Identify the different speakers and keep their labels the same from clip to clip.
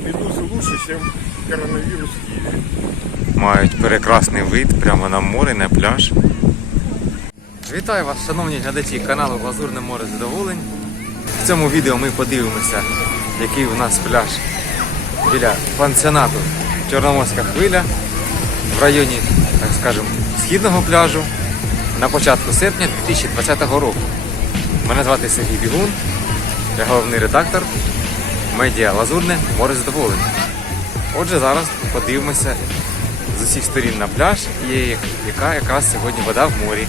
Speaker 1: медузы лучше, чем коронавирус в Киеве.
Speaker 2: Мають прекрасний вид прямо на море, на пляж. Вітаю вас, шановні глядачі каналу Лазурне море задоволень. В цьому відео ми подивимося, який у нас пляж біля пансіонату Чорноморська хвиля в районі, так скажемо, східного пляжу на початку серпня 2020 року. Мене звати Сергій Бігун, я головний редактор медіа Лазурне море задоволень. Отже, зараз подивимося з усіх сторін на пляж, і яка якраз сьогодні вода в морі.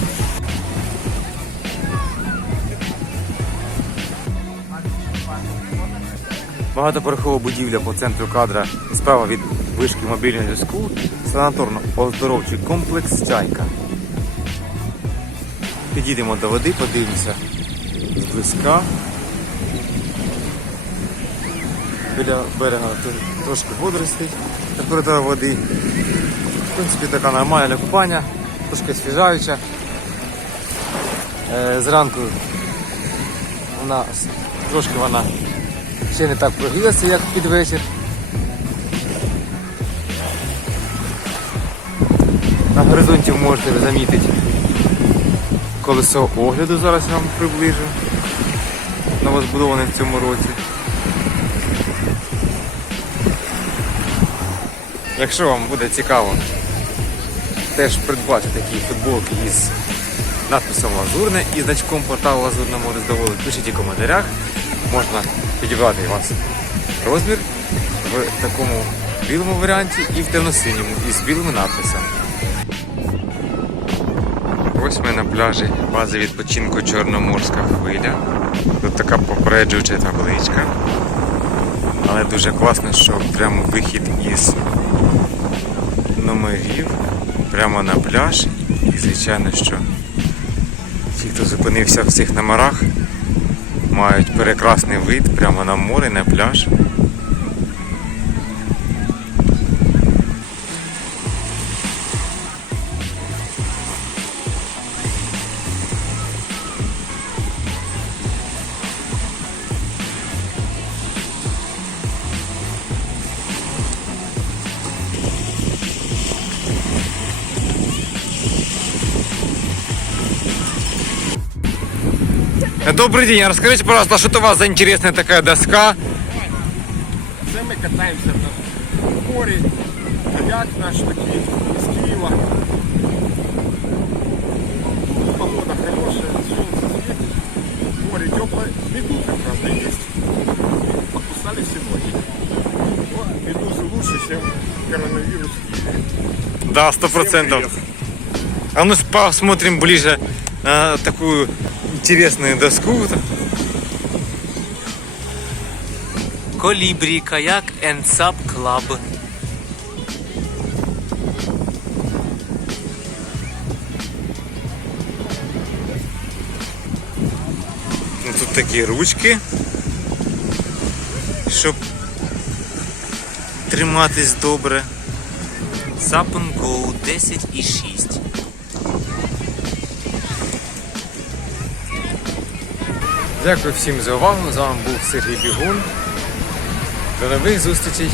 Speaker 2: Багатоповерхова будівля по центру кадра справа від вишки мобільного зв'язку, санаторно-оздоровчий комплекс Чайка. Підійдемо до води, подивимося зблизька. Біля берега тр- трошки водоростей, температура води. В принципі, така нормальна купання, трошки освіжаюча. Е, Зранку вона трошки вона ще не так прогрілася, як під вечір. На горизонті можете замітити колесо огляду, зараз я вам приближу. Новозбудоване в цьому році. Якщо вам буде цікаво теж придбати такі футболки із надписом Лазурне і значком порталу Лазурне море задоволить, пишіть у коментарях. Можна підібрати вас розмір в такому білому варіанті і в темно-синьому із білими надписами. Ось ми на пляжі бази відпочинку Чорноморська хвиля. Тут така попереджуюча табличка. Але дуже класно, що прямо вихід із номерів прямо на пляж. І звичайно, що ті, хто зупинився в цих номерах, мають прекрасний вид прямо на море, на пляж. Добрый день, расскажите, пожалуйста, что это у вас за интересная такая доска?
Speaker 1: Це ми катаємося на морі, каяк наш такий з Києва. Погода хорошая, солнце светит, море теплое, медузы, правда, есть. Покусали сегодня. Но медузы лучше, чем коронавирус в Киеве.
Speaker 2: Да, сто процентов. А ну посмотрим ближе на такую интересную доску.
Speaker 3: Колібрі Каяк and Sub Club.
Speaker 2: Ну, тут такі ручки, щоб триматись добре.
Speaker 3: Go 10 і 6.
Speaker 2: Дякую всім за увагу. З вами був Сергій Бігун. До нових зустрічей.